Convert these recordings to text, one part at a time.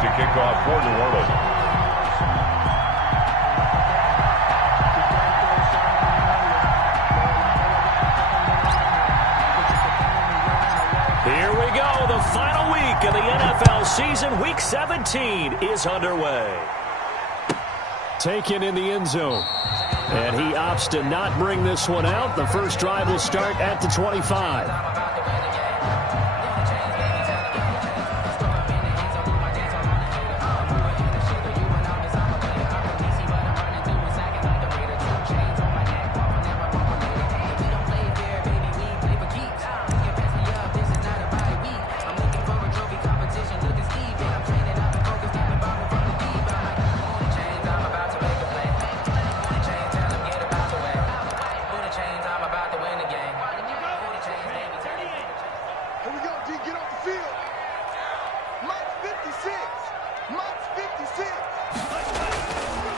to kick off for New Orleans. Here we go. The final week of the NFL season. Week 17 is underway. Taken in the end zone. And he opts to not bring this one out. The first drive will start at the 25.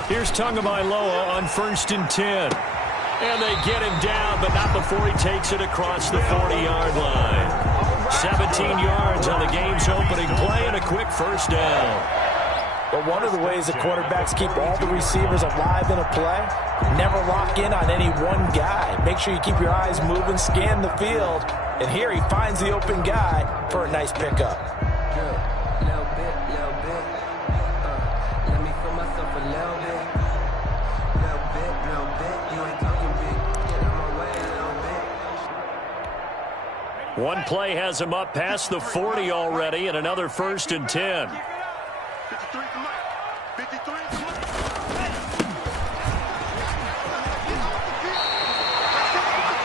Here's Tagovailoa on 1st and 10. And they get him down, but not before he takes it across the 40-yard line. 17 yards on the game's opening play and a quick first down. But one of the ways that quarterbacks keep all the receivers alive in a play, never lock in on any one guy. Make sure you keep your eyes moving, scan the field. And here he finds the open guy for a nice pickup. One play has him up past the 40 already, and another 1st and 10.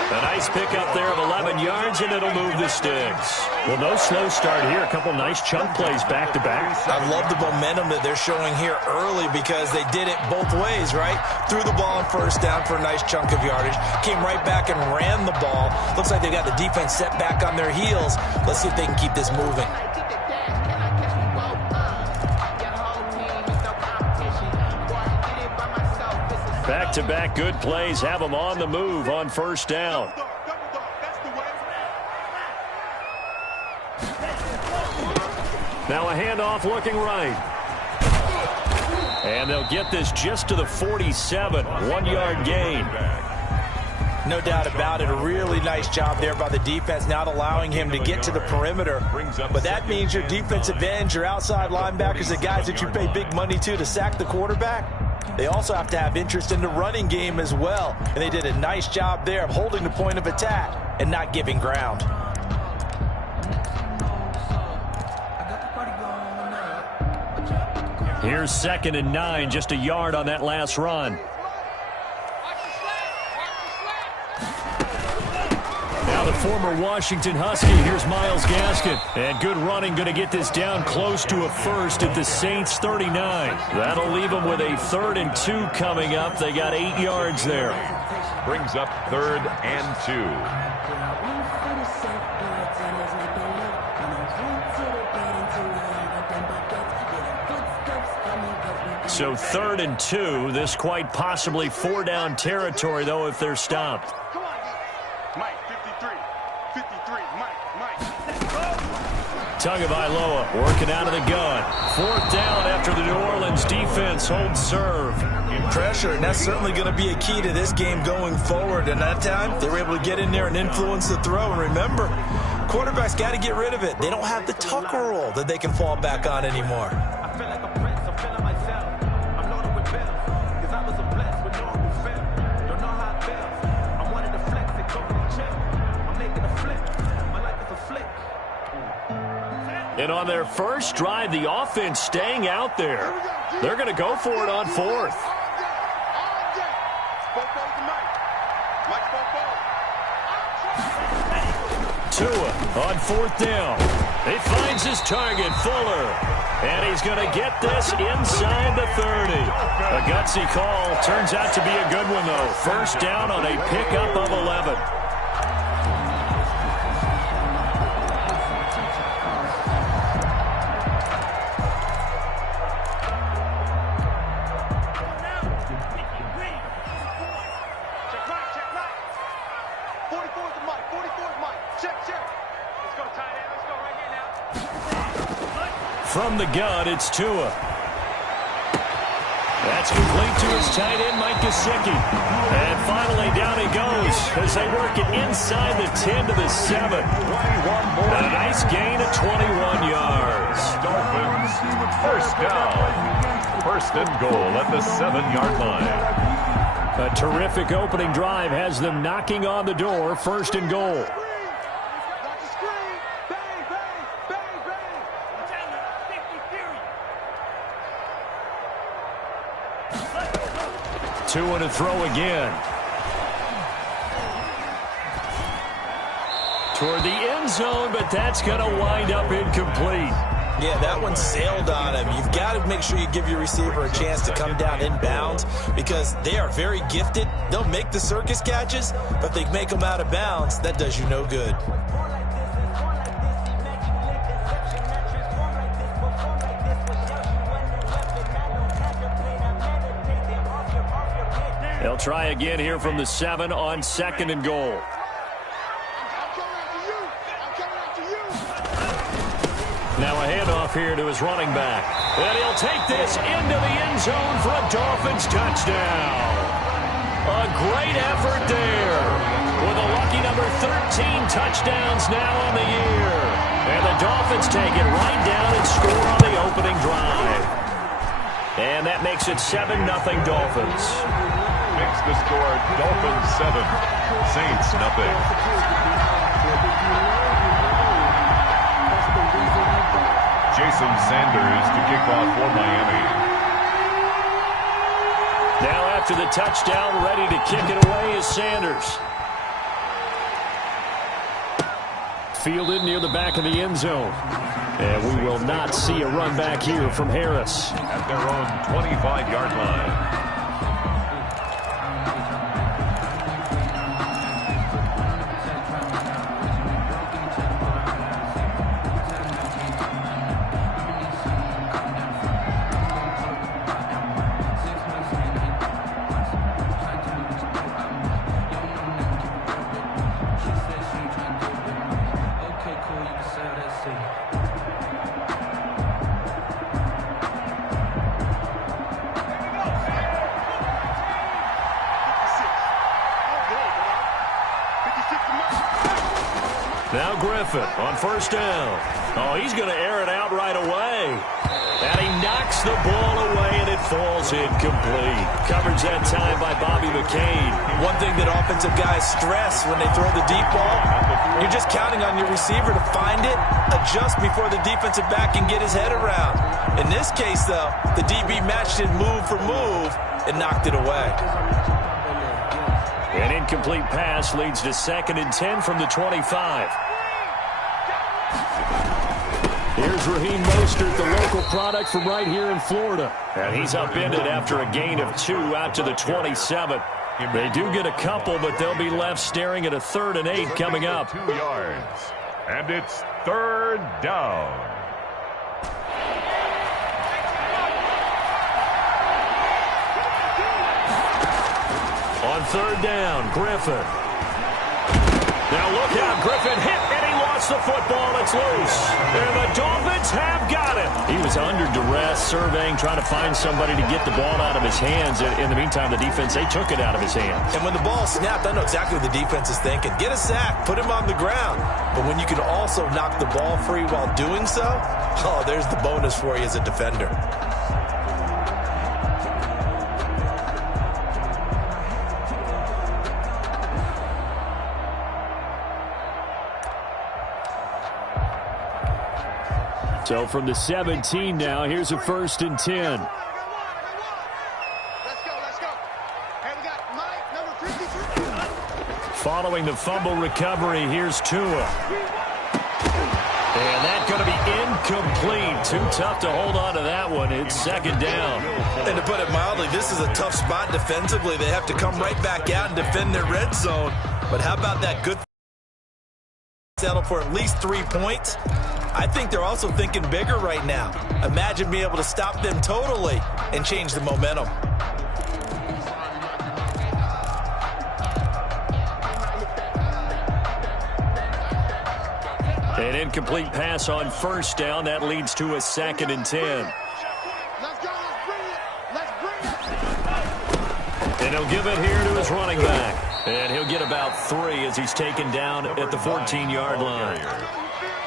A nice pickup there of 11 yards, and it'll move the sticks. Well, no slow start here. A couple nice chunk plays back-to-back. I love the momentum that they're showing here early because they did it both ways, right? Threw the ball on 1st down for a nice chunk of yardage. Came right back and ran the ball. Looks like they got the defense set back on their heels. Let's see if they can keep this moving. Back-to-back good plays have them on the move on 1st down. Now a handoff looking right. And they'll get this just to the 47. 1-yard gain. No doubt about it. A really nice job there by the defense, not allowing him to get to the perimeter. But that means your defensive ends, your outside linebackers, the guys that you pay big money to sack the quarterback, they also have to have interest in the running game as well. And they did a nice job there of holding the point of attack and not giving ground. Here's 2nd and 9, just a yard on that last run. Now the former Washington Husky, here's Myles Gaskin. And good running, going to get this down close to a first at the Saints 39. That'll leave them with a 3rd and 2 coming up. They got 8 yards there. Brings up 3rd and 2. So 3rd and 2. This quite possibly 4-down territory, though, if they're stopped. Tagovailoa working out of the gun. 4th down after the New Orleans defense holds serve. Pressure, and that's certainly going to be a key to this game going forward. And that time, they were able to get in there and influence the throw. And remember, quarterbacks got to get rid of it. They don't have the Tucker roll that they can fall back on anymore. And on their first drive, the offense staying out there. They're going to go for it on 4th. Tua on 4th down. He finds his target, Fuller. And he's going to get this inside the 30. A gutsy call. Turns out to be a good one, though. 1st down on a pickup of 11. from the gun, it's Tua. That's complete to his tight end, Mike Gesicki. And finally, down he goes as they work it inside the 10 to the 7. A nice gain of 21 yards. Dolphins, first down. First and goal at the 7-yard line. A terrific opening drive has them knocking on the door. First and goal. Tua to throw again. Toward the end zone, but that's going to wind up incomplete. Yeah, that one sailed on him. You've got to make sure you give your receiver a chance to come down inbounds because they are very gifted. They'll make the circus catches, but if they make them out of bounds, that does you no good. They'll try again here from the 7 on second and goal. Now a handoff here to his running back. And he'll take this into the end zone for a Dolphins touchdown. A great effort there with a lucky number 13 touchdowns now on the year. And the Dolphins take it right down and score on the opening drive. And that makes it 7-0 Dolphins. Makes the score Dolphins 7, Saints nothing. Jason Sanders to kick off for Miami. Now after the touchdown, ready to kick it away is Sanders. Fielded near the back of the end zone. And we will not see a run back here from Harris. At their own 25-yard line. Now Griffin on first down. Oh, he's going to air it out right away. And he knocks the ball away, and it falls incomplete. Coverage that time by Bobby McCain. One thing that offensive guys stress when they throw the deep ball, you're just counting on your receiver to find it, adjust before the defensive back can get his head around. In this case, though, the DB matched it move for move and knocked it away. An incomplete pass leads to 2nd and 10 from the 25. Here's Raheem Mostert, the local product from right here in Florida. And he's upended after a gain of 2 out to the 27. They do get a couple, but they'll be left staring at a 3rd and 8 coming up. 2 yards. And it's 3rd down. On 3rd down, Griffin. Now look out, Griffin hit, and he lost the football. It's loose. And the Dolphins have got it. He was under duress, surveying, trying to find somebody to get the ball out of his hands. In the meantime, the defense, they took it out of his hands. And when the ball snapped, I know exactly what the defense is thinking. Get a sack, put him on the ground. But when you can also knock the ball free while doing so, oh, there's the bonus for you as a defender. So from the 17 now, here's a 1st and 10. Let's go. Hey, we got Mike, number 53. Following the fumble recovery, here's Tua. And that's going to be incomplete. Too tough to hold on to that one. It's 2nd down. And to put it mildly, this is a tough spot defensively. They have to come right back out and defend their red zone. But how about that good settle for at least 3 points? I think they're also thinking bigger right now. Imagine being able to stop them totally and change the momentum. An incomplete pass on first down. That leads to a 2nd and 10. Let's go. Let's bring it. And he'll give it here to his running back. And he'll get about 3 as he's taken down at the 14-yard line.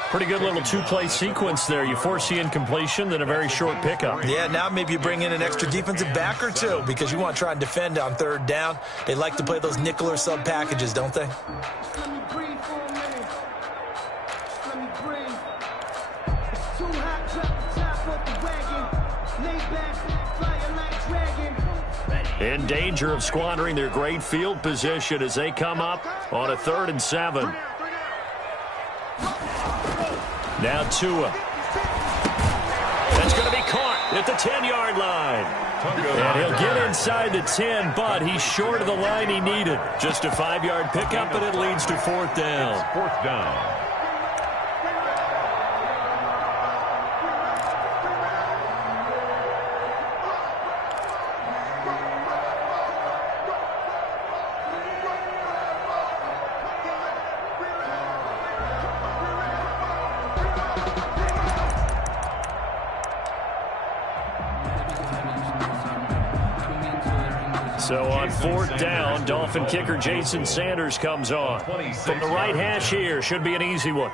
Pretty good little two-play sequence there. You force the incompletion, then a very short pickup. Yeah, now maybe you bring in an extra defensive back or two because you want to try and defend on 3rd down. They like to play those nickel or sub packages, don't they? Let me breathe for a minute. Let me breathe. It's too hot, drop the top off the wagon. Lay back, flying like dragon. In danger of squandering their great field position as they come up on a 3rd and 7. Now Tua. That's going to be caught at the 10-yard line. And he'll get inside the 10, but he's short of the line he needed. Just a 5-yard pickup, and it leads to 4th down. 4th down. So on 4th down, Dolphin kicker Jason Sanders comes on. From the right hash here, should be an easy one.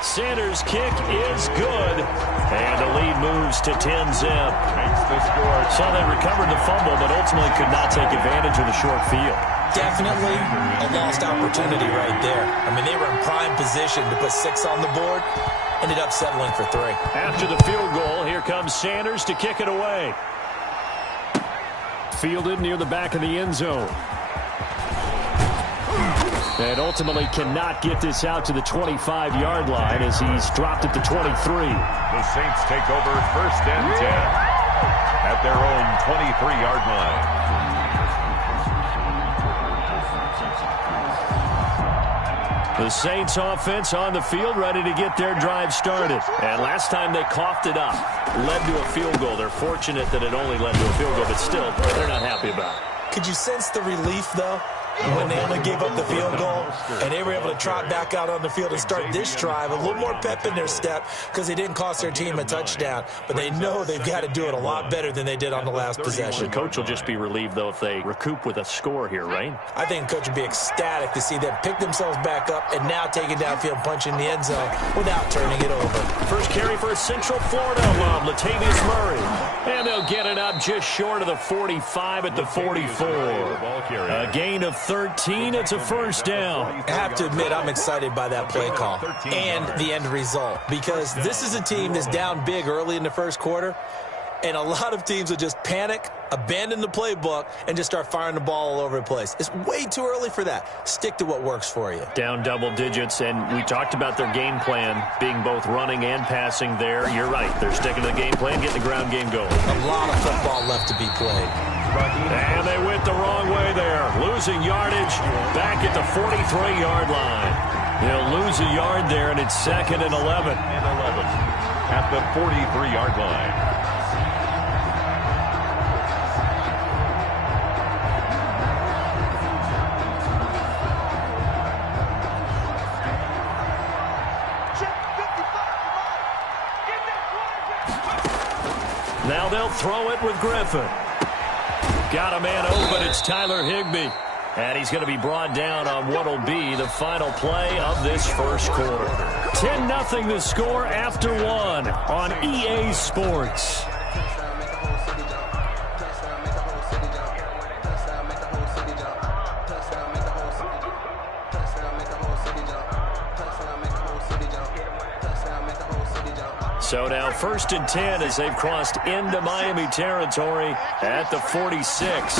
Sanders' kick is good. And the lead moves to 10-zip. Makes the score. So they recovered the fumble, but ultimately could not take advantage of the short field. Definitely a lost opportunity right there. I mean, they were in prime position to put 6 on the board. Ended up settling for 3. After the field goal, here comes Sanders to kick it away. Fielded near the back of the end zone. And ultimately cannot get this out to the 25-yard line as he's dropped at the 23. The Saints take over 1st and 10 at their own 23-yard line. The Saints offense on the field, ready to get their drive started. And last time they coughed it up, led to a field goal. They're fortunate that it only led to a field goal, but still, they're not happy about it. Could you sense the relief, though, when they only gave up the field goal and they were able to trot back out on the field and start this drive? A little more pep in their step because they didn't cost their team a touchdown, but they know they've got to do it a lot better than they did on the last possession. The coach will just be relieved, though, if they recoup with a score here, right? I think the coach would be ecstatic to see them pick themselves back up and now take it downfield, punch in the end zone without turning it over. First carry for a Central Florida alum, Latavius Murray. And they'll get it up just short of the 45 at the 44. A gain of 13. It's a 1st down. I have to admit, I'm excited by that play call and the end result because this is a team that's down big early in the 1st quarter, and a lot of teams will just panic, abandon the playbook, and just start firing the ball all over the place. It's way too early for that. Stick to what works for you. Down double digits, and we talked about their game plan being both running and passing there. You're right. They're sticking to the game plan, getting the ground game going. A lot of football left to be played. And they went the wrong way there. Losing yardage back at the 43-yard line. They'll lose a yard there, and it's 2nd and 11. At the 43-yard line. Now they'll throw it with Griffin. Got a man open. It's Tyler Higbee. And he's going to be brought down on what will be the final play of this 1st quarter. 10-0 the score after 1 on EA Sports. So now 1st and 10 as they've crossed into Miami territory at the 46.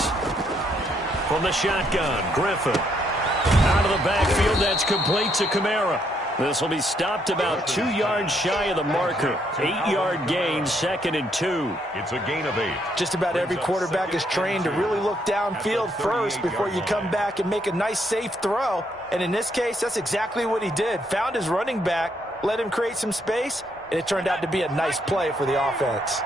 From the shotgun, Griffin. Out of the backfield, that's complete to Kamara. This will be stopped about 2 yards shy of the marker. 8-yard gain, 2nd and 2. It's a gain of 8. Just about every quarterback is trained to really look downfield first before you come back and make a nice, safe throw. And in this case, that's exactly what he did. Found his running back, let him create some space, and it turned out to be a nice play for the offense.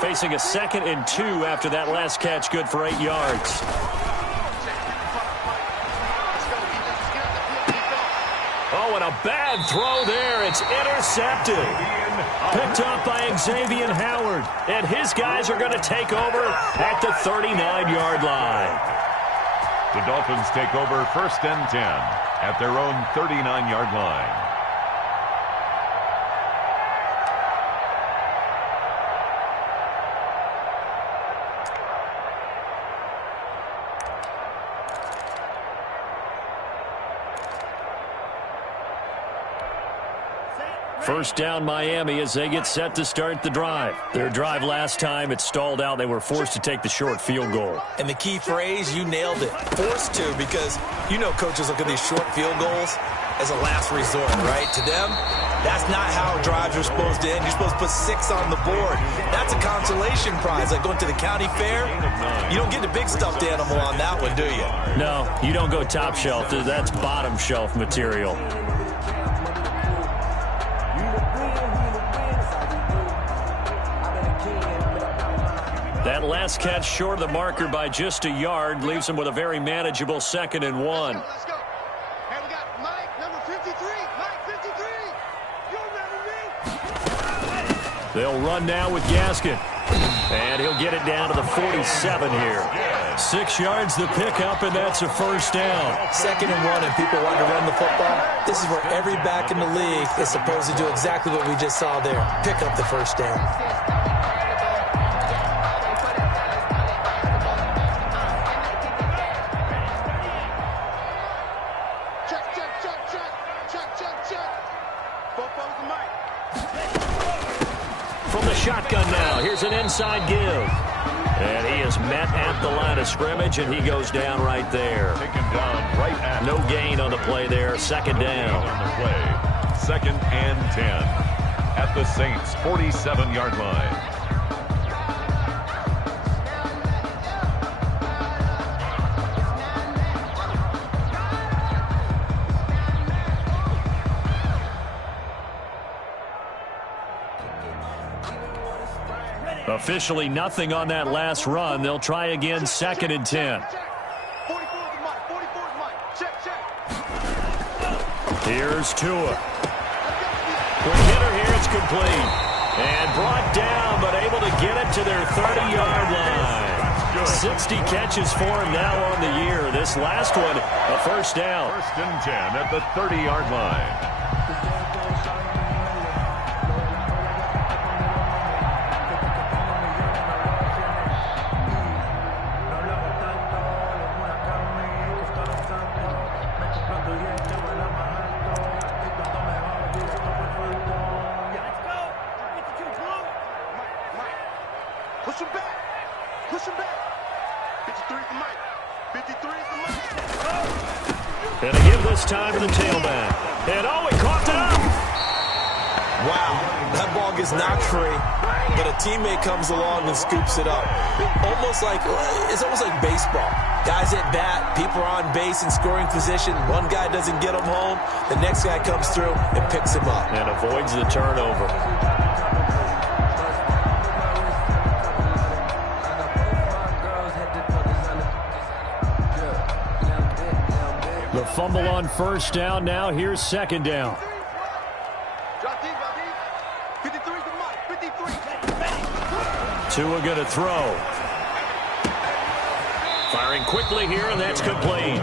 Facing a 2nd and 2 after that last catch, good for 8 yards. Oh, and a bad throw there. It's intercepted. Picked up by Xavier Howard. And his guys are going to take over at the 39-yard line. The Dolphins take over 1st and 10 at their own 39-yard line. First down Miami as they get set to start the drive. Their drive last time, it stalled out. They were forced to take the short field goal. And the key phrase, you nailed it. Forced to, because you know coaches look at these short field goals as a last resort, right? To them, that's not how drives are supposed to end. You're supposed to put 6 on the board. That's a consolation prize, like going to the county fair. You don't get the big stuffed animal on that one, do you? No, you don't go top shelf. That's bottom shelf material. That last catch short of the marker by just a yard leaves them with a very manageable 2nd and 1. Let's go. And we got Mike, number 53. Mike, 53. You remember me? They'll run now with Gaskin. And he'll get it down to the 47 here. 6 yards the pickup, and that's a first down. 2nd and 1, and people want to run the football. This is where every back in the league is supposed to do exactly what we just saw there. Pick up the first down. From the shotgun now, here's an inside give. And he is met at the line of scrimmage, and he goes down right there. Taken down right at no gain on the play there. 2nd down. On the play. 2nd and 10 at the Saints' 47-yard line. Officially nothing on that last run. They'll try again 2nd and 10. Here's Tua. Quick hitter here. It's complete. And brought down, but able to get it to their 30-yard line. 60 catches for him now on the year. This last one, a first down. 1st and 10 at the 30-yard line. And a give this time to the tailback. And oh, he coughed it up. Wow, that ball gets knocked free, but a teammate comes along and scoops it up. It's almost like baseball. Guys at bat, people are on base in scoring position. One guy doesn't get him home. The next guy comes through and picks him up. And avoids the turnover. The fumble on first down. Now here's 2nd down. Tua going to throw. Firing quickly here, and that's complete.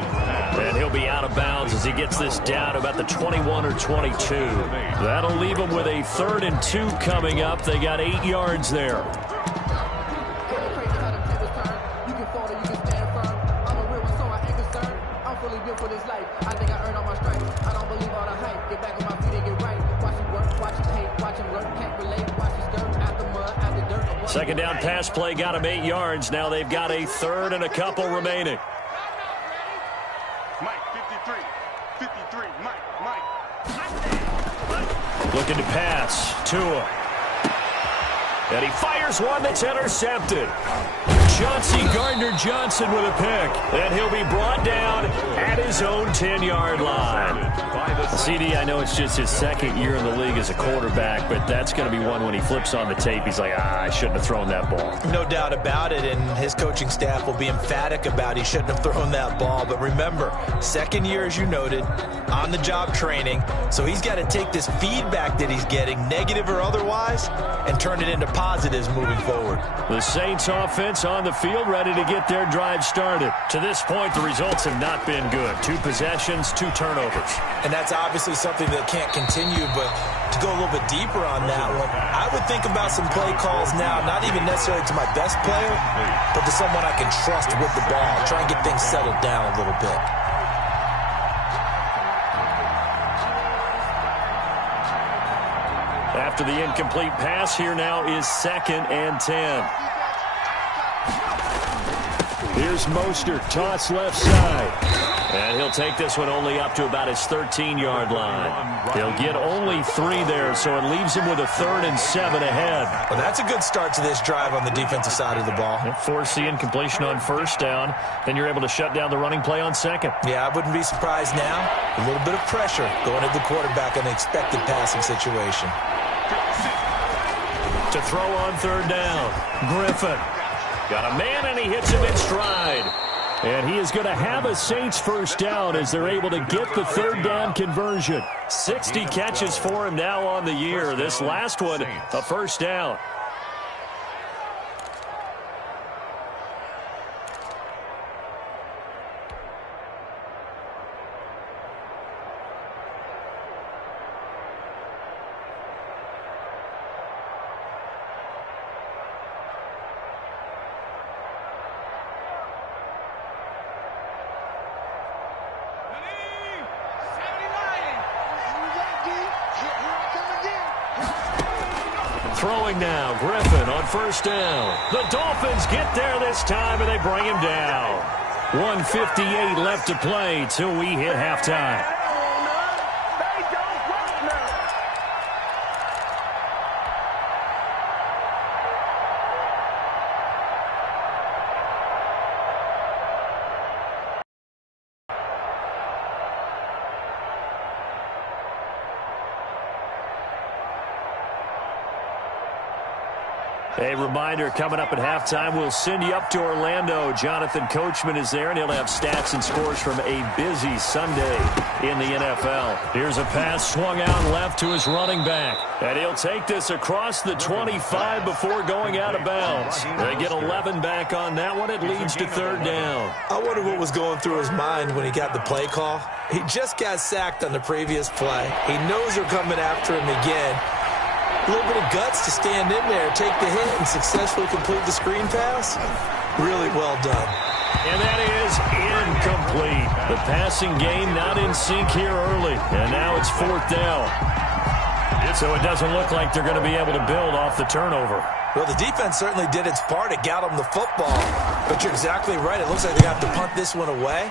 And he'll be out of bounds as he gets this down to about the 21 or 22. That'll leave him with a 3rd and 2 coming up. They got 8 yards there. Second down pass play got him 8 yards. Now they've got a 3rd and a couple remaining. Mike, 53. Mike. Looking to pass. Tua. And he fires one that's intercepted. Chauncey Gardner-Johnson with a pick, and he'll be brought down at his own 10-yard line. CD, I know it's just his second year in the league as a quarterback, but that's going to be one when he flips on the tape, he's like, I shouldn't have thrown that ball. No doubt about it, and his coaching staff will be emphatic about he shouldn't have thrown that ball. But remember, second year, as you noted, on-the-job training, so he's got to take this feedback that he's getting, negative or otherwise, and turn it into positives moving forward. The Saints offense on the field, ready to get their drive started. To this point, the results have not been good. 2 possessions, 2 turnovers. And that's obviously something that can't continue, but to go a little bit deeper on that one, I would think about some play calls now, not even necessarily to my best player, but to someone I can trust with the ball. Try and get things settled down a little bit. After the incomplete pass, here now is 2nd and 10. Here's Mostert, toss left side. And he'll take this one only up to about his 13-yard line. He'll get only 3 there, so it leaves him with a 3rd and 7 ahead. Well, that's a good start to this drive on the defensive side of the ball. Force the incompletion on 1st down, then you're able to shut down the running play on 2nd. Yeah, I wouldn't be surprised now. A little bit of pressure going at the quarterback in an expected passing situation. To throw on 3rd down, Griffin. Got a man, and he hits him in stride. And he is going to have a Saints 1st down as they're able to get the 3rd down conversion. 60 catches for him now on the year. This last one, a 1st down. Throwing now, Griffin on 1st down. The Dolphins get there this time, and they bring him down. 1:58 left to play till we hit halftime. A reminder, coming up at halftime, we'll send you up to Orlando. Jonathan Coachman is there, and he'll have stats and scores from a busy Sunday in the NFL. Here's a pass swung out left to his running back. And he'll take this across the 25 before going out of bounds. They get 11 back on that one. It leads to 3rd down. I wonder what was going through his mind when he got the play call. He just got sacked on the previous play. He knows they're coming after him again. A little bit of guts to stand in there, take the hit, and successfully complete the screen pass. Really well done. And that is incomplete. The passing game not in sync here early. And now it's 4th down. So it doesn't look like they're going to be able to build off the turnover. Well, the defense certainly did its part. It got them the football. But you're exactly right. It looks like they have to punt this one away.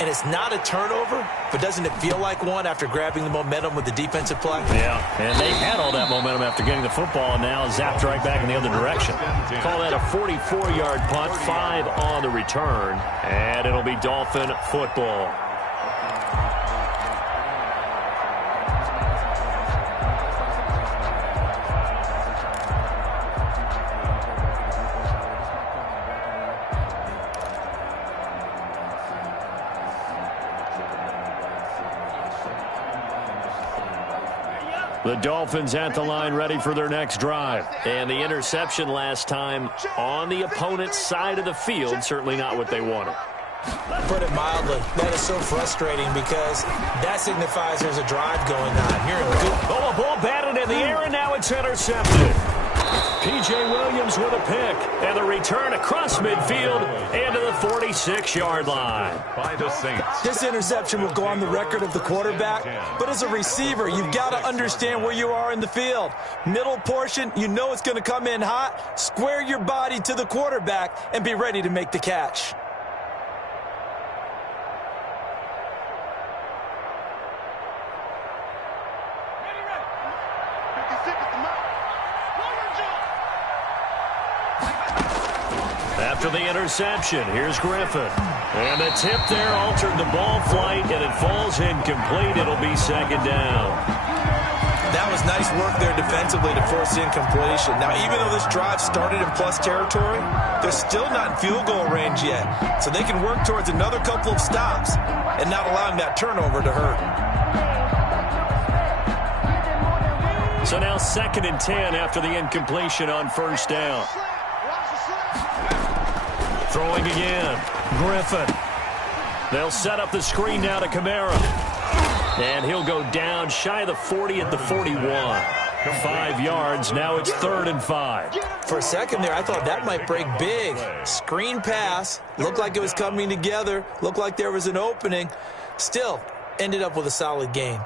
And it's not a turnover, but doesn't it feel like one after grabbing the momentum with the defensive play? Yeah, and they had all that momentum after getting the football, and now zapped right back in the other direction. Call that a 44-yard punt, 5 on the return, and it'll be Dolphin football. The Dolphins at the line, ready for their next drive. And the interception last time on the opponent's side of the field, certainly not what they wanted. Put it mildly, that is so frustrating because that signifies there's a drive going on. Here in good. Oh, a ball batted in the air, and now it's intercepted. P.J. Williams with a pick, and the return across midfield into the 46-yard line. By the Saints. This interception will go on the record of the quarterback, but as a receiver, you've got to understand where you are in the field. Middle portion, you know it's going to come in hot. Square your body to the quarterback and be ready to make the catch. after the interception. Here's Griffin. And the tip there altered the ball flight, and it falls incomplete. It'll be second down. That was nice work there defensively to force the incompletion. Now, even though this drive started in plus territory, they're still not in field goal range yet. So they can work towards another couple of stops and not allowing that turnover to hurt. So now 2nd and 10 after the incompletion on first down. Throwing again. Griffin. They'll set up the screen now to Kamara. And he'll go down shy of the 40 at the 41. 5 yards. Now it's 3rd and 5. For a second there, I thought that might break big. Screen pass. Looked like it was coming together. Looked like there was an opening. Still, ended up with a solid gain.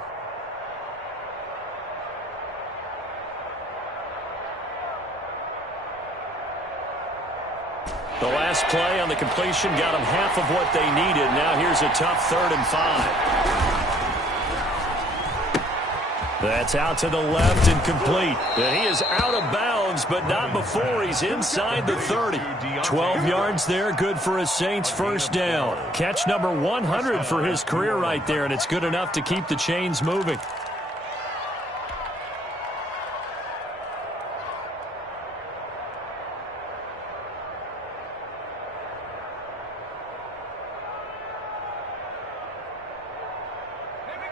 The last play on the completion got them half of what they needed. Now here's a tough 3rd and 5. That's out to the left and complete. And he is out of bounds, but not before he's inside the 30. 12 yards there, good for a Saints first down. Catch number 100 for his career right there, and it's good enough to keep the chains moving.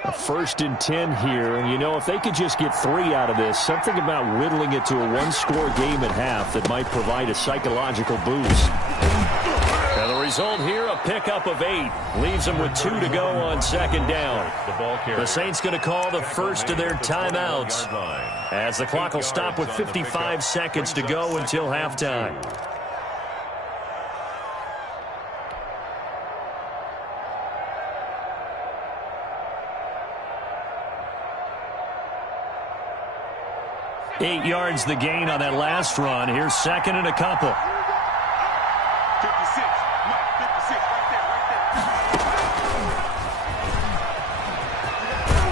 A 1st and 10 here, and you know, if they could just get 3 out of this, something about whittling it to a 1-score game at half that might provide a psychological boost. And the result here, a pickup of 8. Leaves them with 2 to go on 2nd down. The Saints going to call the first of their timeouts as the clock will stop with 55 seconds to go until halftime. Eight yards the gain on that last run. Here's 2nd and a couple. 56. Mike, 56.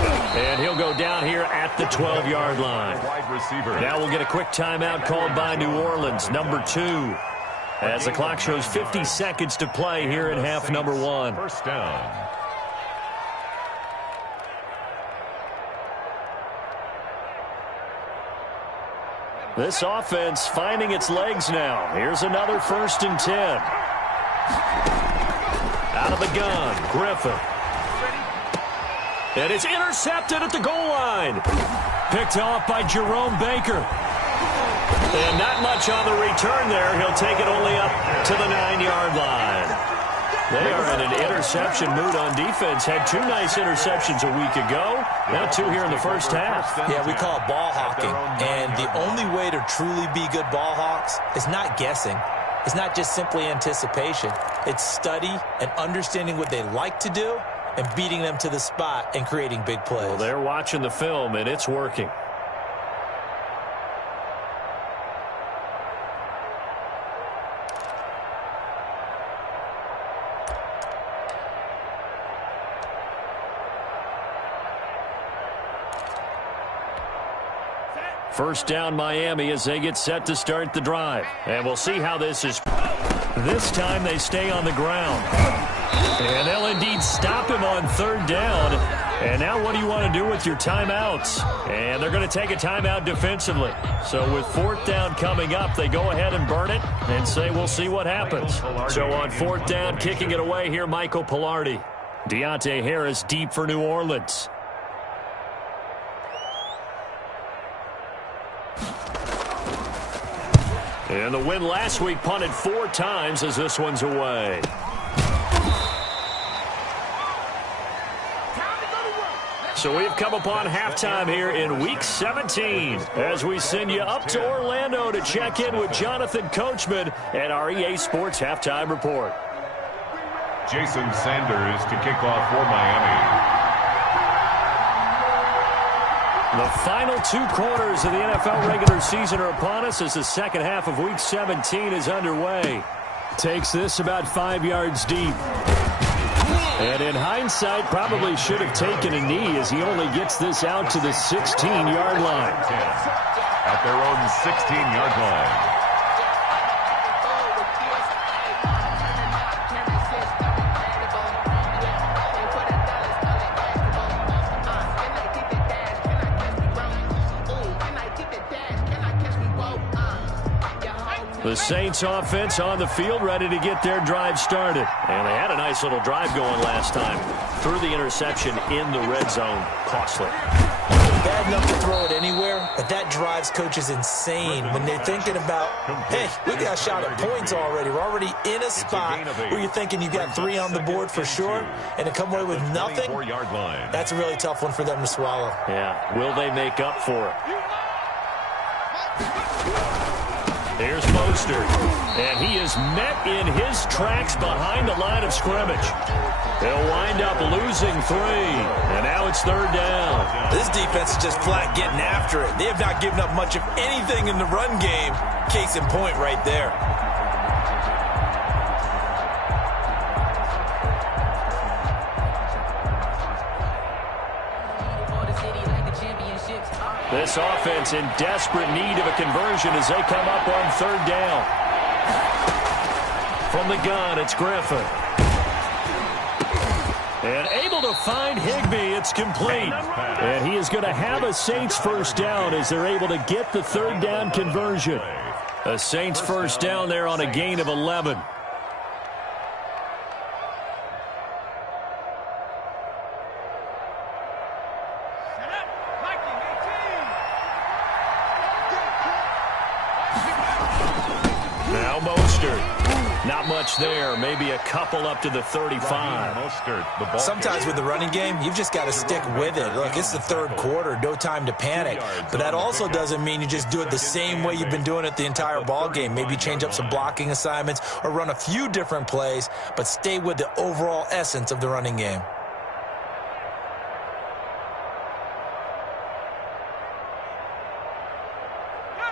Right there. And he'll go down here at the 12-yard line. Now we'll get a quick timeout called by New Orleans, number 2. As the clock shows 50 seconds to play here in half number 1. First down. This offense finding its legs now. Here's another 1st and 10. Out of the gun, Griffin. And it's intercepted at the goal line. Picked off by Jerome Baker. And not much on the return there. He'll take it only up to the 9-yard line. They are in an interception mood on defense. Had 2 nice interceptions a week ago. Now 2 here in the first half. Yeah, we call it ball hawking. And the only way to truly be good ball hawks is not guessing. It's not just simply anticipation. It's study and understanding what they like to do and beating them to the spot and creating big plays. Well, they're watching the film, and it's working. First down Miami as they get set to start the drive. And we'll see how this is. This time they stay on the ground. And they'll indeed stop him on 3rd down. And now what do you want to do with your timeouts? And they're going to take a timeout defensively. So with 4th down coming up, they go ahead and burn it and say we'll see what happens. So on 4th down, kicking it away here, Michael Pilardi. Deontay Harris deep for New Orleans. And the win last week punted 4 times as this one's away. So we've come upon halftime here in Week 17 as we send you up to Orlando to check in with Jonathan Coachman at our EA Sports Halftime Report. Jason Sanders to kick off for Miami. The final 2 quarters of the NFL regular season are upon us as the second half of Week 17 is underway. Takes this about 5 yards deep. And in hindsight, probably should have taken a knee as he only gets this out to the 16-yard line. At their own 16-yard line. The Saints offense on the field, ready to get their drive started. And they had a nice little drive going last time. Threw the interception in the red zone. Costly. Bad enough to throw it anywhere, but that drives coaches insane when they're thinking about, hey, we got a shot at points already. We're already in a spot where you're thinking you got 3 on the board for sure, and to come away with nothing, that's a really tough one for them to swallow. Yeah, will they make up for it? Here's Mostert, and he is met in his tracks behind the line of scrimmage. They'll wind up losing 3, and now it's 3rd down. This defense is just flat getting after it. They have not given up much of anything in the run game. Case in point right there. This offense in desperate need of a conversion as they come up on 3rd down. From the gun, it's Griffin. And able to find Higbee. It's complete. And he is going to have a Saints first down as they're able to get the 3rd down conversion. A Saints first down there on a gain of 11. Now Mostert. Not much there. Maybe a couple up to the 35. Sometimes with the running game, you've just got to stick with it. Look, it's the 3rd quarter. No time to panic. But that also doesn't mean you just do it the same way you've been doing it the entire ball game. Maybe change up some blocking assignments or run a few different plays, but stay with the overall essence of the running game.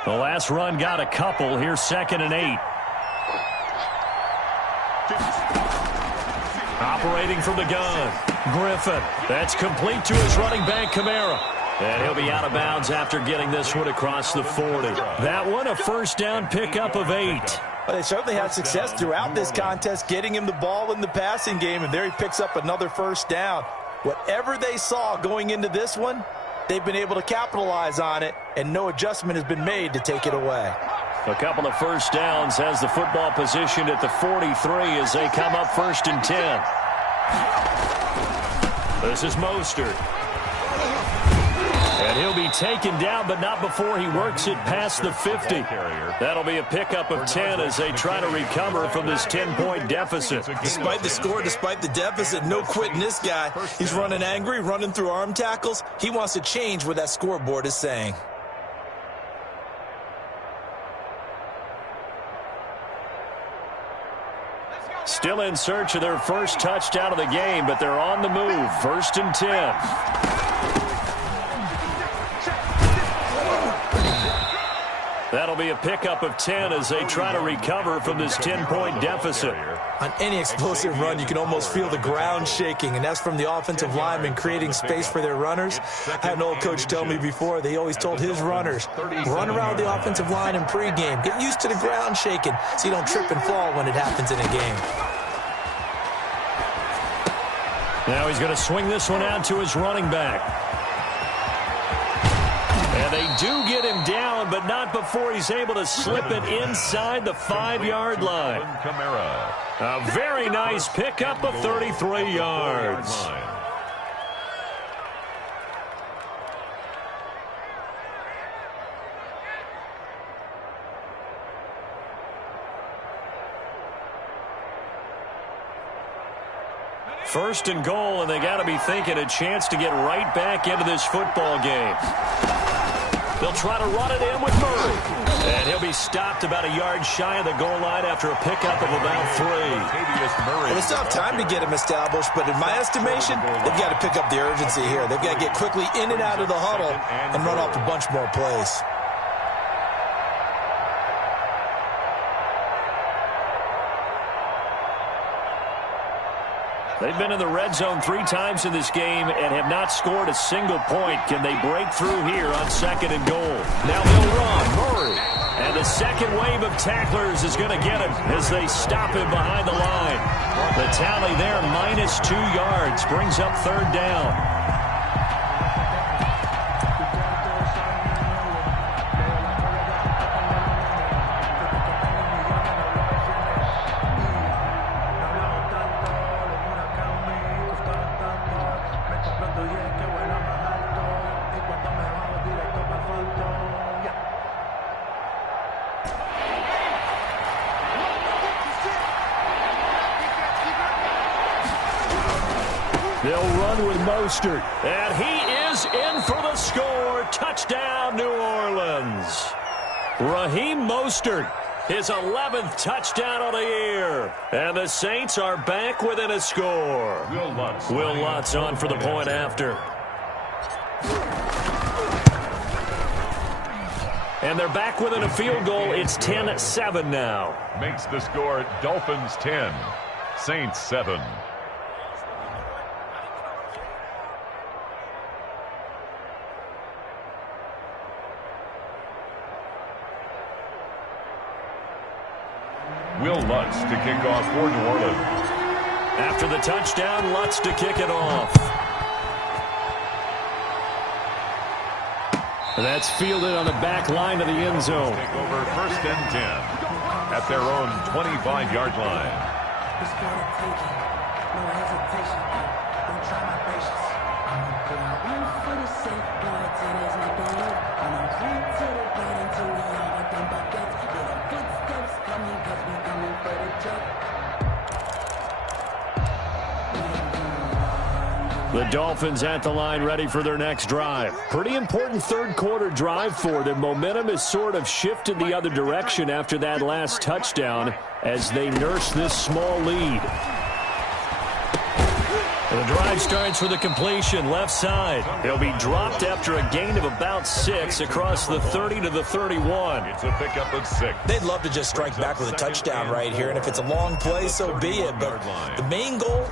The last run got a couple. Here's 2nd and 8. Operating from the gun, Griffin. That's complete to his running back, Kamara. And he'll be out of bounds after getting this one across the 40. That one, a first down pickup of 8. Well, they certainly had success throughout this contest, getting him the ball in the passing game, and there he picks up another first down. Whatever they saw going into this one, they've been able to capitalize on it, and no adjustment has been made to take it away. A couple of first downs has the football positioned at the 43 as they come up 1st and 10. This is Mostert. And he'll be taken down, but not before he works it past the 50. That'll be a pickup of 10 as they try to recover from this 10-point deficit. Despite the score, despite the deficit, no quitting this guy. He's running angry, running through arm tackles. He wants to change what that scoreboard is saying. Still in search of their first touchdown of the game, but they're on the move. 1st and 10. That'll be a pickup of 10 as they try to recover from this 10-point deficit. On any explosive run, you can almost feel the ground shaking, and that's from the offensive linemen creating space for their runners. I had an old coach tell me before, they always told his runners, run around the offensive line in pregame. Get used to the ground shaking so you don't trip and fall when it happens in a game. Now he's going to swing this one out to his running back. And they do get him down, but not before he's able to slip it inside the 5-yard line. A very nice pickup of 33 yards. First and goal, and they got to be thinking a chance to get right back into this football game. They'll try to run it in with Murray. And he'll be stopped about a yard shy of the goal line after a pickup of about 3. Well, they still have time to get him established, but in my estimation, they've got to pick up the urgency here. They've got to get quickly in and out of the huddle and run off a bunch more plays. They've been in the red zone 3 times in this game and have not scored a single point. Can they break through here on 2nd and goal? Now they'll run. Murray. And the second wave of tacklers is going to get him as they stop him behind the line. The tally there, -2 yards, brings up 3rd down. They'll run with Mostert. And he is in for the score. Touchdown, New Orleans. Raheem Mostert, his 11th touchdown of the year. And the Saints are back within a score. Will Lutz on for the point after. And they're back within a field goal. It's 10-7 now. Makes the score Dolphins 10, Saints 7. Will Lutz to kick off for New Orleans. After the touchdown, Lutz to kick it off. That's fielded on the back line of the end zone. Take over 1st and 10 at their own 25-yard line. The Dolphins at the line ready for their next drive. Pretty important third quarter drive for them. Momentum has sort of shifted the other direction after that last touchdown as they nurse this small lead. The drive starts with a completion left side. He'll be dropped after a gain of about 6 across the 30 to the 31. It's a pickup of 6. They'd love to just strike back with a touchdown right here, and if it's a long play, so be it. But the main goal,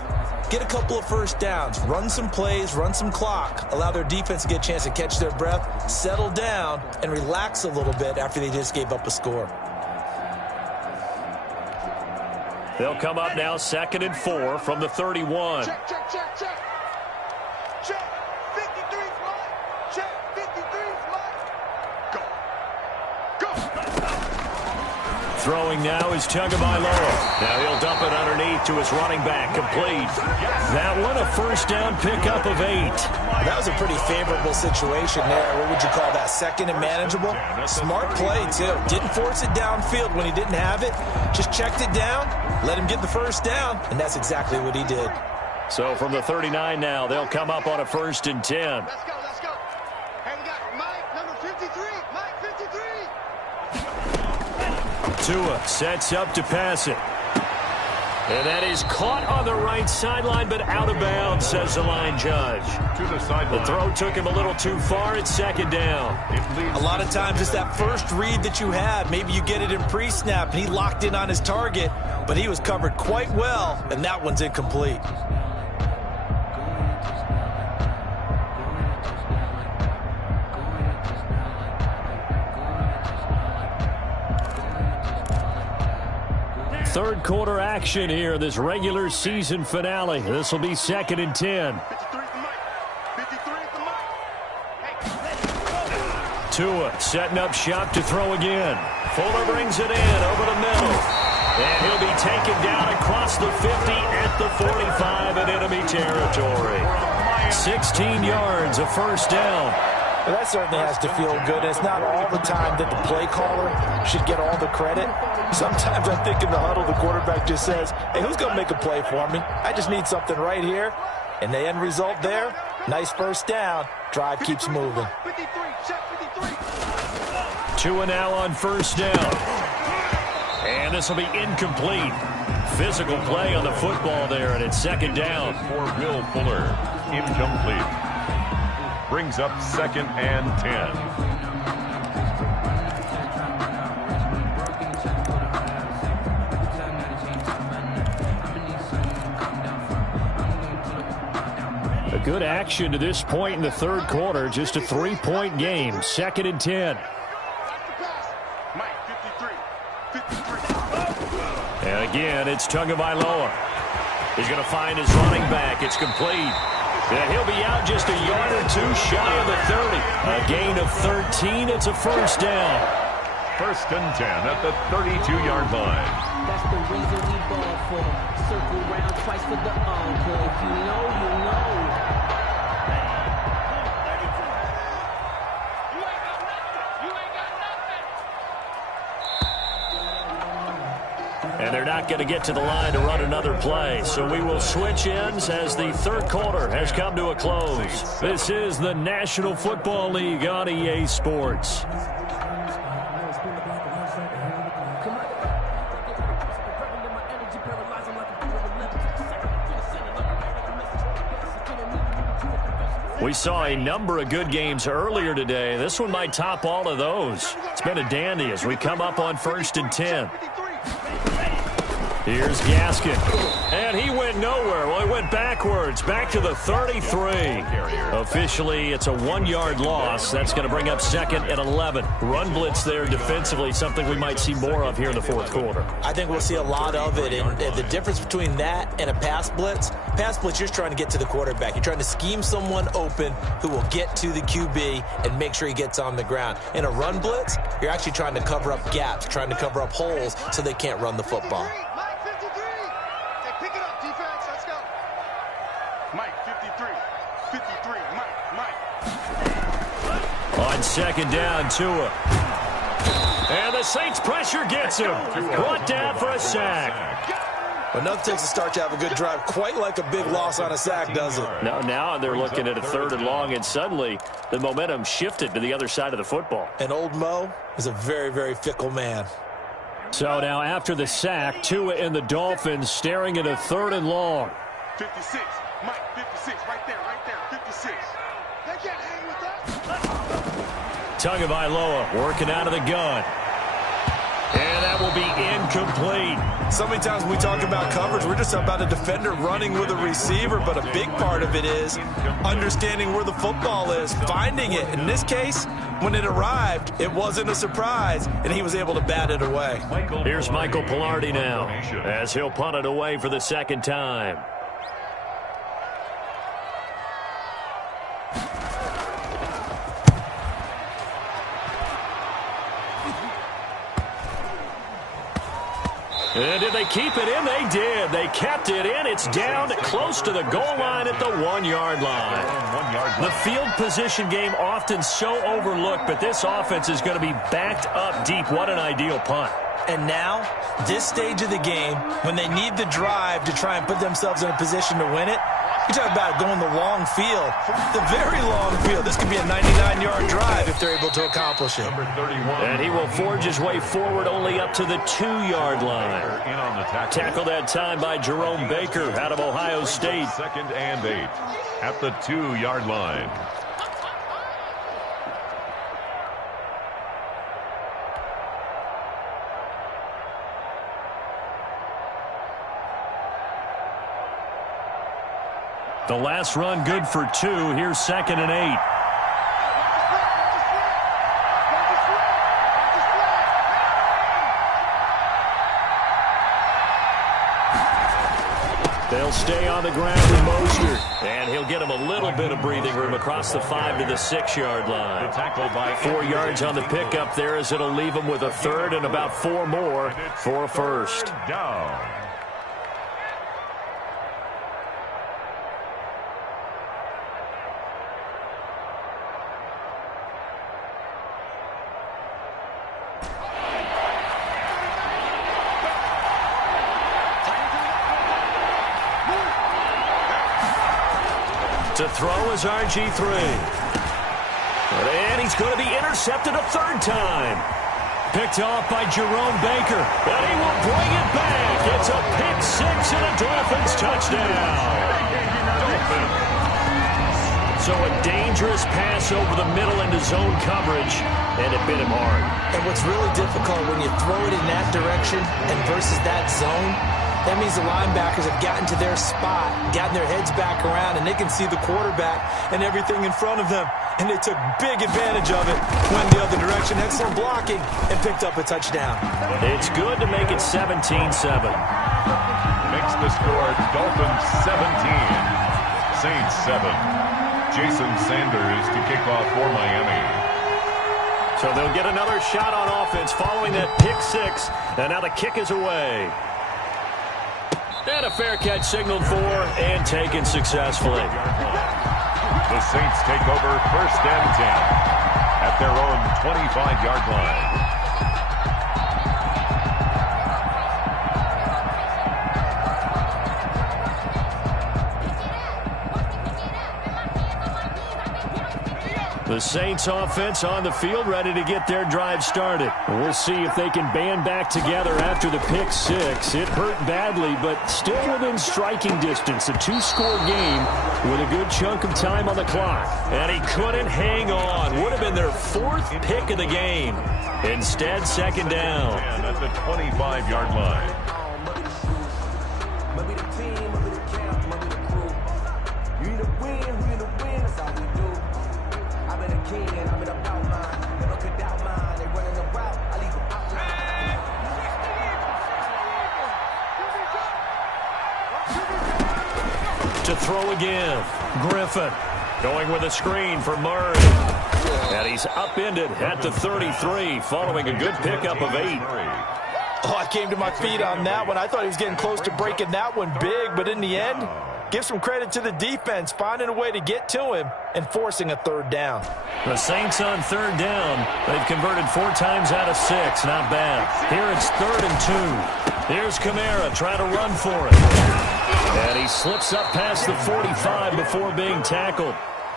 get a couple of first downs, run some plays, run some clock, allow their defense to get a chance to catch their breath, settle down, and relax a little bit after they just gave up a score. They'll come up now 2nd and 4 from the 31. Check. Check. 53's mine. Check. 53's mine. Go. Throwing now is Tagovailoa. Now he'll dump it underneath to his running back, complete. That one a first down pickup of 8. That was a pretty favorable situation there. What would you call that? 2nd and manageable? Smart play, too. Didn't force it downfield when he didn't have it. Just checked it down, let him get the first down, and that's exactly what he did. So from the 39 now, they'll come up on a 1st and 10. Let's go. Hey, we got Mike, number 53. Mike, 53. Tua sets up to pass it. And that is caught on the right sideline, but out of bounds, says the line judge. To the sideline. The throw took him a little too far. It's 2nd down. A lot of times it's that first read that you have. Maybe you get it in pre-snap, and he locked in on his target, but he was covered quite well, and that one's incomplete. Third quarter action here, this regular season finale. This will be 2nd and 10. 53 for Mike. 53 for Mike. Hey, Tua setting up shop to throw again. Fuller brings it in over the middle. And he'll be taken down across the 50 at the 45 in enemy territory. 16 yards, a first down. Well, that certainly has to feel good. It's not all the time that the play caller should get all the credit. Sometimes I think in the huddle, the quarterback just says, hey, who's going to make a play for me? I just need something right here. And the end result there, nice first down. Drive keeps moving. 53, check 53. Tua now on first down. And this will be incomplete. Physical play on the football there, and it's 2nd down. For Will Fuller, incomplete. Brings up 2nd and 10. A good action to this point in the third quarter. Just a 3-point game. 2nd and 10. Mike, 53. And again, it's Tagovailoa. He's going to find his running back. It's complete. And he'll be out just a yard or two shy of the 30. A gain of 13. It's a first down. 1st and 10 at the 32-yard line. That's the reason we ball for. Circle round twice for the encore. If you know, you know. And they're not going to get to the line to run another play. So we will switch ends as the third quarter has come to a close. This is the National Football League on EA Sports. We saw a number of good games earlier today. This one might top all of those. It's been a dandy as we come up on 1st and 10. Here's Gaskin. And he went nowhere. Well, he went backwards, back to the 33. Officially, it's a 1-yard loss. That's going to bring up 2nd and 11. Run blitz there defensively, something we might see more of here in the fourth quarter. I think we'll see a lot of it. And the difference between that and a pass blitz, you're just trying to get to the quarterback. You're trying to scheme someone open who will get to the QB and make sure he gets on the ground. In a run blitz, you're actually trying to cover up gaps, trying to cover up holes so they can't run the football. On 2nd down, Tua. And the Saints pressure gets him. Brought down for a sack. But nothing takes a start to have a good drive quite like a big loss on a sack, does it? Now they're looking at a 3rd and long, and suddenly the momentum shifted to the other side of the football. And old Mo is a very, very fickle man. So now after the sack, Tua and the Dolphins staring at a 3rd and long. 56, Mike, 56, right there, 56. They can't hang with that. Tagovailoa working out of the gun. And that will be incomplete. So many times when we talk about coverage, we're just about a defender running with a receiver, but a big part of it is understanding where the football is, finding it. In this case, when it arrived, it wasn't a surprise, and he was able to bat it away. Here's Michael Pilardi now as he'll punt it away for the 2nd time. And did they keep it in? They did. They kept it in. It's down close to the goal line at the 1-yard line. The field position game often so overlooked, but this offense is going to be backed up deep. What an ideal punt. And now, this stage of the game, when they need the drive to try and put themselves in a position to win it, you talk about going the long field, the very long field. This could be a 99-yard drive if they're able to accomplish it. And he will forge his way forward only up to the 2-yard line. Tackled that time by Jerome Baker out of Ohio State. 2nd and 8 at the 2-yard line. The last run good for 2. Here's 2nd and 8. They'll stay on the ground with Mostert. And he'll get him a little bit of breathing room across the 5 to the 6-yard line. 4 yards on the pickup there as it'll leave him with a 3rd and about 4 more for a 1st. Down. To throw is RG3. And he's going to be intercepted a 3rd time. Picked off by Jerome Baker. And he will bring it back. It's a pick 6 and a Dolphins touchdown. So a dangerous pass over the middle into zone coverage, and it bit him hard. And what's really difficult when you throw it in that direction and versus that zone, that means the linebackers have gotten to their spot, gotten their heads back around, and they can see the quarterback and everything in front of them. And they took big advantage of it, went the other direction, excellent blocking, and picked up a touchdown. It's good to make it 17-7. Makes the score Dolphins 17, Saints 7. Jason Sanders to kick off for Miami. So they'll get another shot on offense following that pick 6, and now the kick is away. And a fair catch signaled for and taken successfully. The Saints take over 1st and 10 at their own 25-yard line. The Saints offense on the field, ready to get their drive started. We'll see if they can band back together after the pick six. It hurt badly, but still within striking distance. A two-score game with a good chunk of time on the clock. And he couldn't hang on. Would have been their fourth pick of the game. Instead, second down. And at the 25-yard line. To throw again. Griffin going with a screen for Murray. And he's upended at the 33 following a good pickup of 8. Oh, I came to my feet on that one. I thought he was getting close to breaking that one big, but in the end, give some credit to the defense, finding a way to get to him and forcing a third down. The Saints on third down. They've converted 4 times out of 6. Not bad. Here it's 3rd and 2. Here's Kamara trying to run for it. And he slips up past the 45 before being tackled.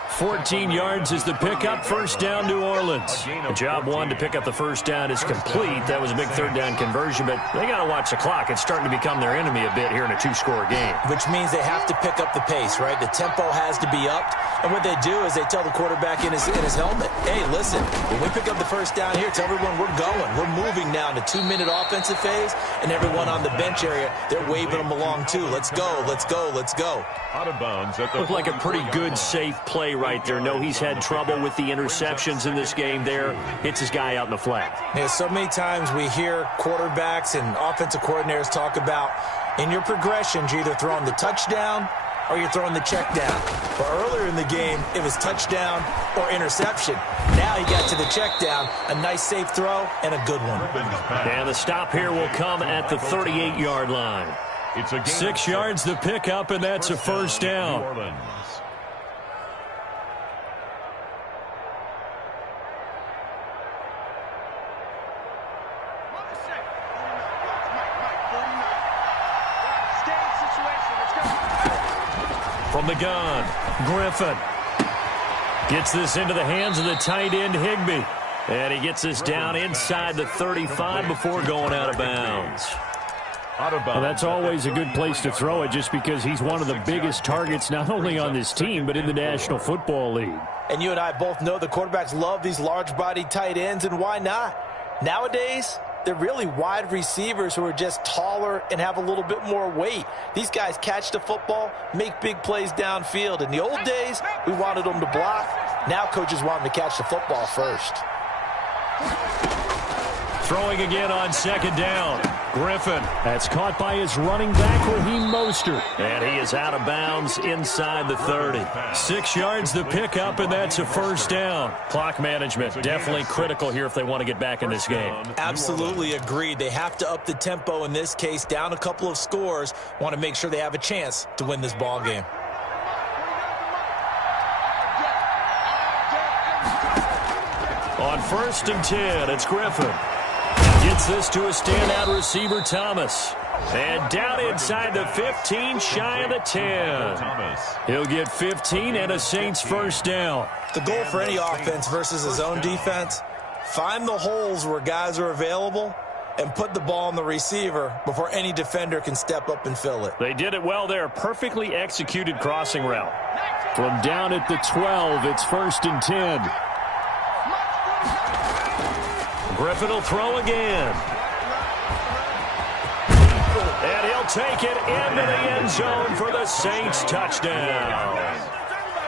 14 yards is the pickup. First down, New Orleans. The job one to pick up the first down is complete. That was a big third down conversion, but they got to watch the clock. It's starting to become their enemy a bit here in a two-score game. Which means they have to pick up the pace, right? The tempo has to be upped. And what they do is they tell the quarterback in his helmet, hey, listen, when we pick up the first down here, tell everyone we're going. We're moving now to 2-minute offensive phase, and everyone on the bench area, they're waving them along too. Let's go, let's go, let's go. Out of bounds at the Looked like a pretty good, safe play right there. No, he's had trouble with the interceptions in this game there. Hits his guy out in the flat. Yeah, so many times we hear quarterbacks and offensive coordinators talk about in your progressions, you're either throwing the touchdown or you're throwing the check down. But earlier in the game, it was touchdown or interception. Now he got to the check down, a nice safe throw, and a good one. And the stop here will come at the 38-yard line. 6 yards the pickup, and that's a first down. From the gun, Griffin gets this into the hands of the tight end, Higbee. And he gets this down inside the 35 before going out of bounds. Well, that's always a good place to throw it just because he's one of the biggest targets not only on this team but in the National Football League. And you and I both know the quarterbacks love these large-bodied tight ends, and why not? Nowadays, they're really wide receivers who are just taller and have a little bit more weight. These guys catch the football, make big plays downfield. In the old days, we wanted them to block. Now coaches want them to catch the football first. Throwing again on second down. Griffin. That's caught by his running back, Raheem Mostert. And he is out of bounds inside the 30. 6 yards the pickup, and that's a first down. Clock management definitely critical here if they want to get back in this game. Absolutely agreed. They have to up the tempo in this case, down a couple of scores. Want to make sure they have a chance to win this ball game. On 1st and 10, it's Griffin. Gets this to a standout receiver, Thomas. And down inside the 15, shy of the 10. He'll get 15 and a Saints first down. The goal for any offense versus his own defense, find the holes where guys are available and put the ball on the receiver before any defender can step up and fill it. They did it well there. Perfectly executed crossing route. From down at the 12, it's 1st and 10. Griffin will throw again. And he'll take it into the end zone for the Saints touchdown.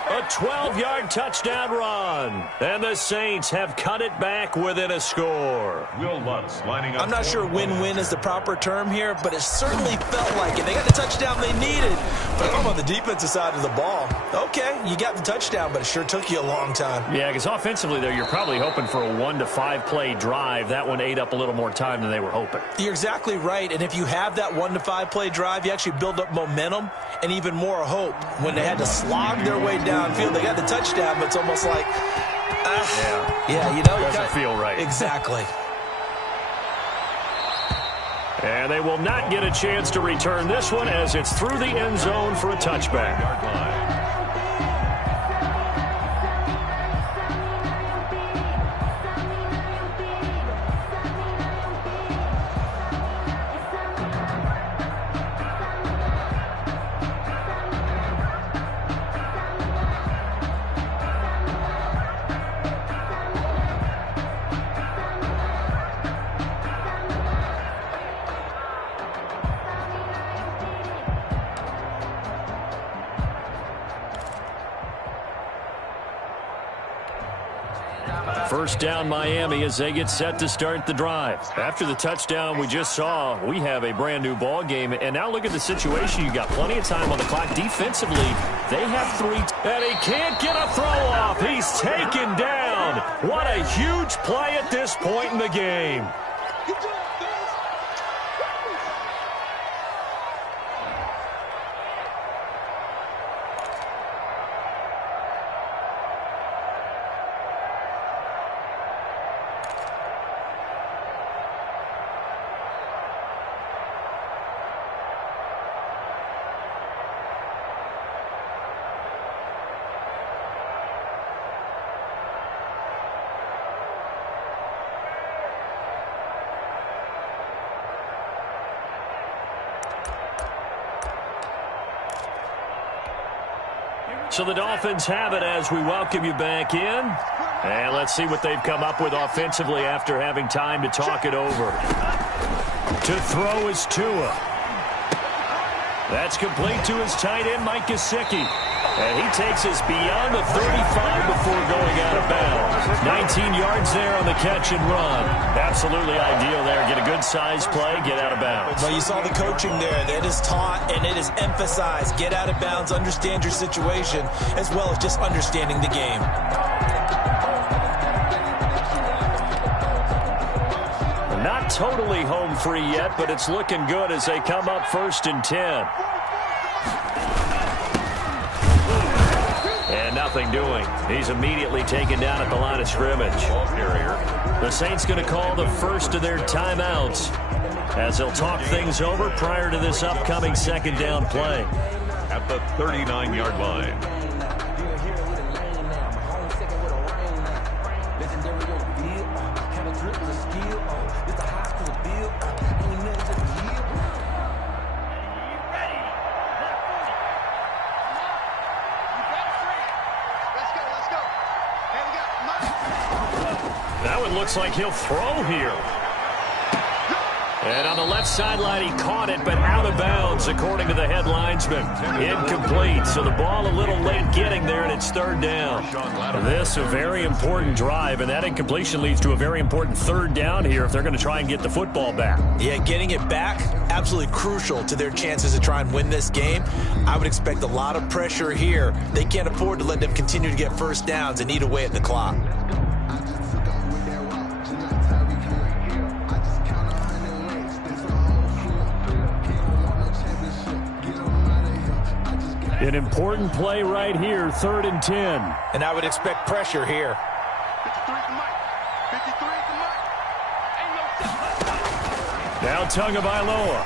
A 12-yard touchdown run. And the Saints have cut it back within a score. Will Lutz lining up. I'm not sure win-win is the proper term here, but it certainly felt like it. They got the touchdown they needed. But if I'm on the defensive side of the ball, okay, you got the touchdown, but it sure took you a long time. Yeah, because offensively, there, you're probably hoping for a 1 to 5 play drive. That one ate up a little more time than they were hoping. You're exactly right. And if you have that 1 to 5 play drive, you actually build up momentum and even more hope. When they had to slog their way downfield, they got the touchdown, but it's almost like, yeah, you know, doesn't feel right. Exactly. And they will not get a chance to return this one as it's through the end zone for a touchback. First down Miami as they get set to start the drive. After the touchdown we just saw, we have a brand new ball game. And now look at the situation. You got plenty of time on the clock. Defensively, they have 3. And he can't get a throw off. He's taken down. What a huge play at this point in the game. So the Dolphins have it as we welcome you back in. And let's see what they've come up with offensively after having time to talk it over. To throw is Tua. That's complete to his tight end, Mike Gesicki. And he takes us beyond the 35 before going out of bounds. 19 yards there on the catch and run. Absolutely ideal there. Get a good size play, get out of bounds. Well, you saw the coaching there. That is taught and it is emphasized. Get out of bounds, understand your situation, as well as just understanding the game. Not totally home free yet, but it's looking good as they come up 1st and 10. And nothing doing. He's immediately taken down at the line of scrimmage. The Saints going to call the first of their timeouts as they'll talk things over prior to this upcoming 2nd down play. At the 39-yard line. Looks like he'll throw here. And on the left sideline, he caught it, but out of bounds, according to the head linesman. Incomplete, so the ball a little late getting there, and it's 3rd down. This a very important drive, and that incompletion leads to a very important 3rd down here if they're going to try and get the football back. Yeah, getting it back, absolutely crucial to their chances to try and win this game. I would expect a lot of pressure here. They can't afford to let them continue to get first downs and eat away at the clock. An important play right here, 3rd and 10. And I would expect pressure here. 53 to Mike. 53 to Mike. Ain't no Now Tagovailoa.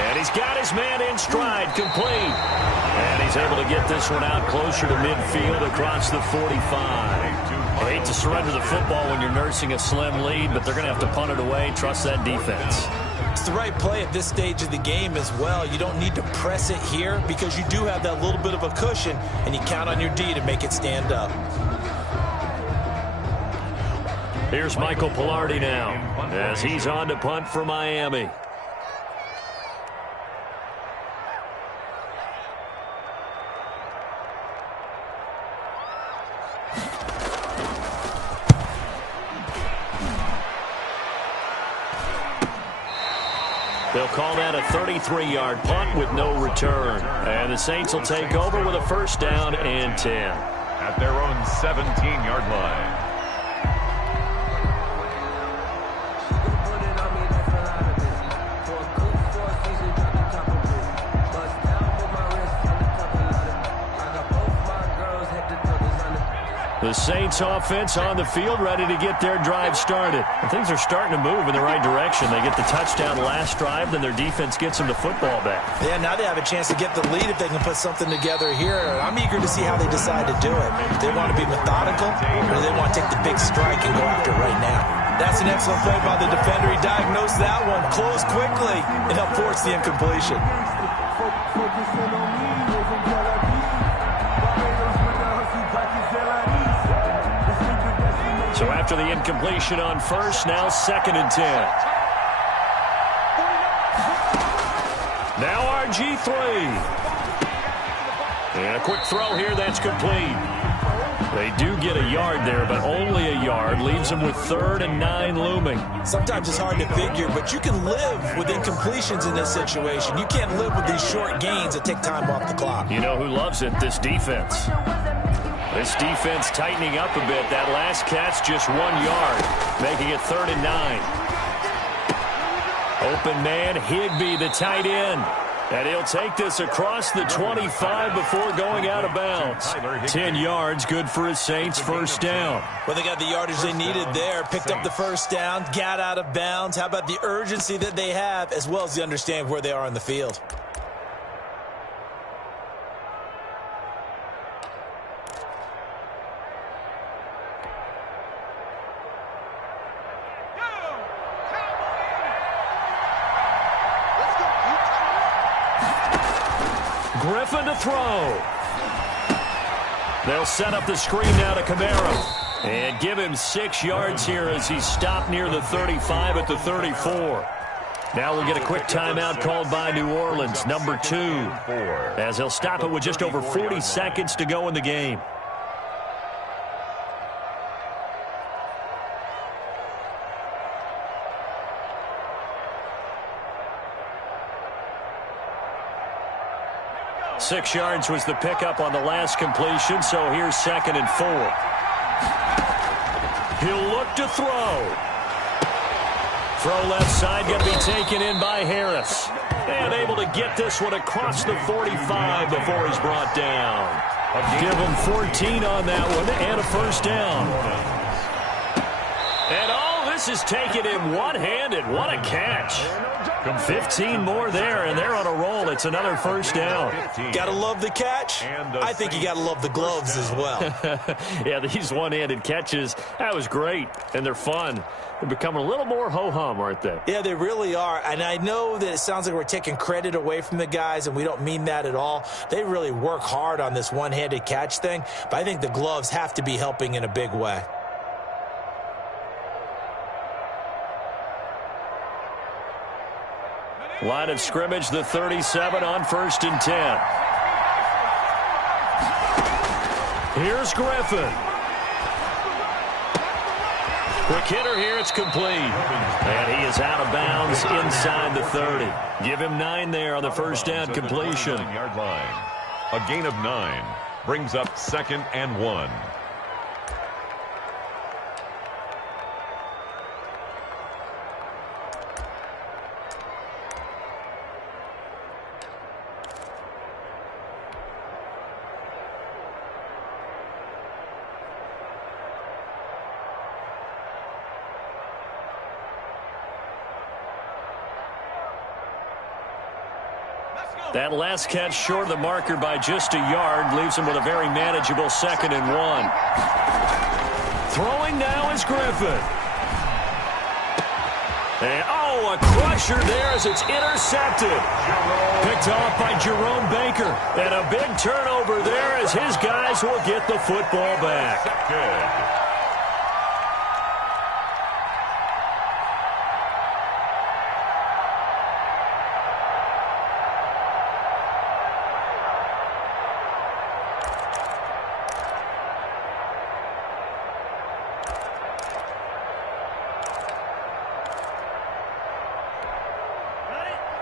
And he's got his man in stride, complete. And he's able to get this one out closer to midfield across the 45. I hate to surrender the football when you're nursing a slim lead, but they're going to have to punt it away. Trust that defense. It's the right play at this stage of the game as well. You don't need to press it here because you do have that little bit of a cushion, and you count on your D to make it stand up. Here's Michael Pilardi now as he's on to punt for Miami. They'll call that a 33-yard punt with no return. And the Saints will take over with a 1st down and 10. At their own 17-yard line. The Saints offense on the field ready to get their drive started. And things are starting to move in the right direction. They get the touchdown last drive, then their defense gets them the football back. Yeah, now they have a chance to get the lead if they can put something together here. I'm eager to see how they decide to do it. They want to be methodical, or they want to take the big strike and go after it right now. That's an excellent play by the defender. He diagnosed that one, closed quickly, and helped force the incompletion. So after the incompletion on 1st, now 2nd and 10. Now RG3. And a quick throw here, that's complete. They do get a yard there, but only a yard. Leaves them with 3rd and 9 looming. Sometimes it's hard to figure, but you can live with incompletions in this situation. You can't live with these short gains that take time off the clock. You know who loves it? This defense. This defense tightening up a bit. That last catch, just 1 yard, making it 3rd and 9. Open man, Higbee, the tight end. And he'll take this across the 25 before going out of bounds. 10 yards, good for his Saints, first down. Well, they got the yardage they needed there. Picked up the first down, got out of bounds. How about the urgency that they have, as well as the understanding where they are on the field? Griffin to throw. They'll set up the screen now to Kamara. And give him 6 yards here as he's stopped near the 35 at the 34. Now we'll get a quick timeout called by New Orleans, number 2, as they'll stop it with just over 40 seconds to go in the game. Six yards was the pickup on the last completion, so here's 2nd and 4. He'll look to throw. Throw left side, going to be taken in by Harris. And able to get this one across the 45 before he's brought down. Give him 14 on that one and a first down. And all this is taken in one-handed. What a catch. 15 more there, and they're on a roll. It's another first down. Gotta love the catch. I think you gotta love the gloves as well. Yeah, these one-handed catches, that was great, and they're fun. They're becoming a little more ho-hum, aren't they? Yeah, they really are, and I know that it sounds like we're taking credit away from the guys, and we don't mean that at all. They really work hard on this one-handed catch thing, but I think the gloves have to be helping in a big way. Line of scrimmage, the 37 on 1st and 10. Here's Griffin. Quick hitter here, it's complete. And he is out of bounds inside the 30. Give him 9 there on the first down completion. 9-yard line. A gain of 9 brings up 2nd and 1. That last catch short of the marker by just a yard leaves him with a very manageable 2nd and 1. Throwing now is Griffin. And, a crusher there as it's intercepted. Picked off by Jerome Baker. And a big turnover there as his guys will get the football back. Good.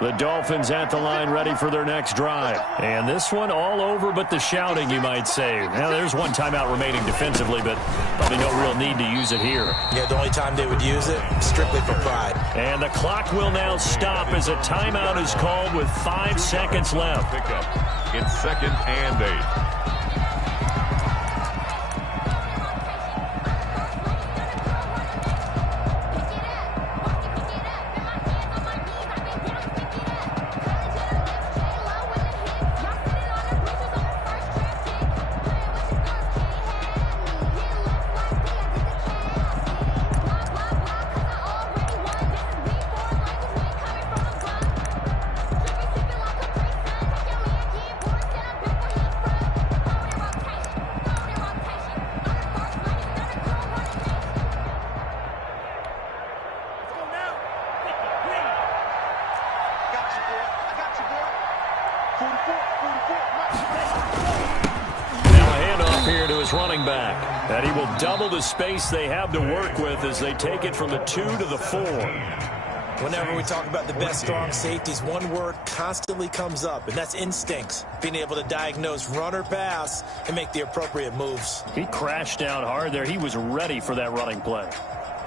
The Dolphins at the line ready for their next drive. And this one all over but the shouting, you might say. Now, there's one timeout remaining defensively, but probably no real need to use it here. Yeah, the only time they would use it, strictly for pride. And the clock will now stop as a timeout is called with 5 seconds left. Pickup. It's 2nd and 8. his running back. And he will double the space they have to work with as they take it from the 2 to the 4. Whenever we talk about the best strong safeties, one word constantly comes up, and that's instincts. Being able to diagnose run or pass and make the appropriate moves. He crashed down hard there. He was ready for that running play.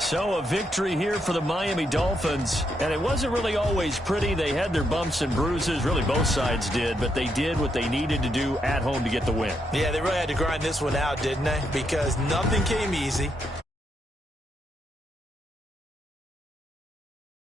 So a victory here for the Miami Dolphins. And it wasn't really always pretty. They had their bumps and bruises. Really, both sides did. But they did what they needed to do at home to get the win. Yeah, they really had to grind this one out, didn't they? Because nothing came easy.